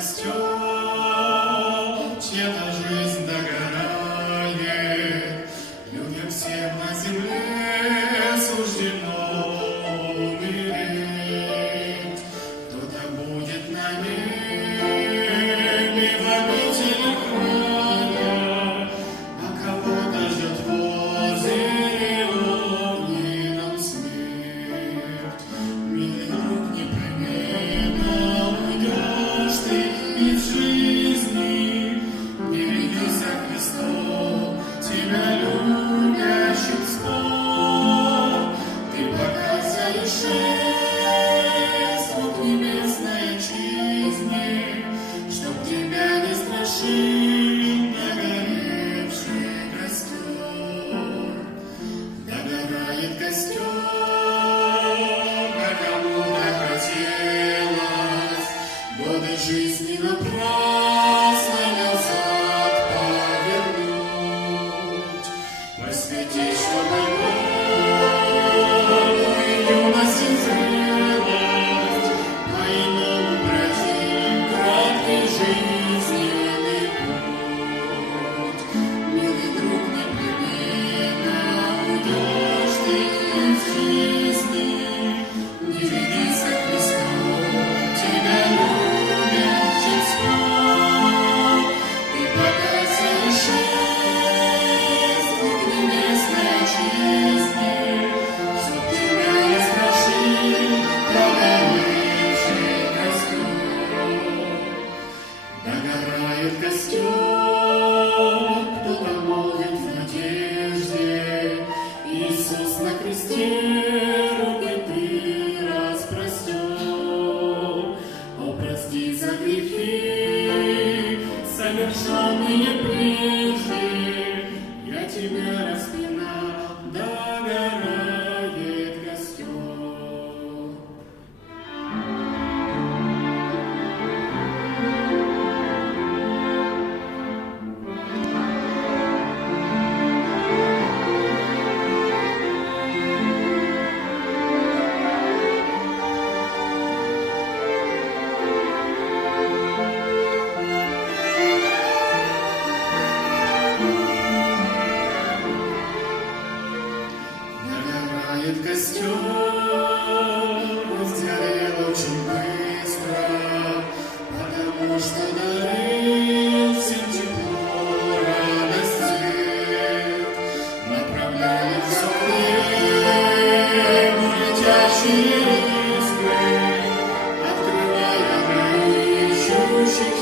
костер, чья-то жизнь догорает. Людям всем на земле суждено умереть. Кто-то будет на небе в обителях рая, а кого-то ждет возле огненном смерть. Милый друг, непременно уйдешь ты из жизни. Не ведися Христом, тебя любящим вспомни. Ты показываешь шесть рук небесной отчизне, чтоб тебя не страшил догоревший костер. Догорает костер, а кому-то хотелось годы жизни напрасно назад повернуть. Посвятить, чтобы Богу юность и зрелость по-иному пройти краткий жизненный путь. Милый друг, непременно уйдешь ты из жизни. Не ведися Христом, тебя любящим вспомни. Ты показываешь шесть рук небесной отчизне, чтоб тебя не страшил догоревший костер. Догорает костер, кто-то молвит в надежде: Иисус на кресте руки ты распростер. О, прости за грехи, совершенные прежде, я тебя распинал, догорает костер. Догорает костер, он сгорел очень быстро, потому что дарил всем тепло, радость, свет. Направляет в сопли летящие искры, открывая для ищущих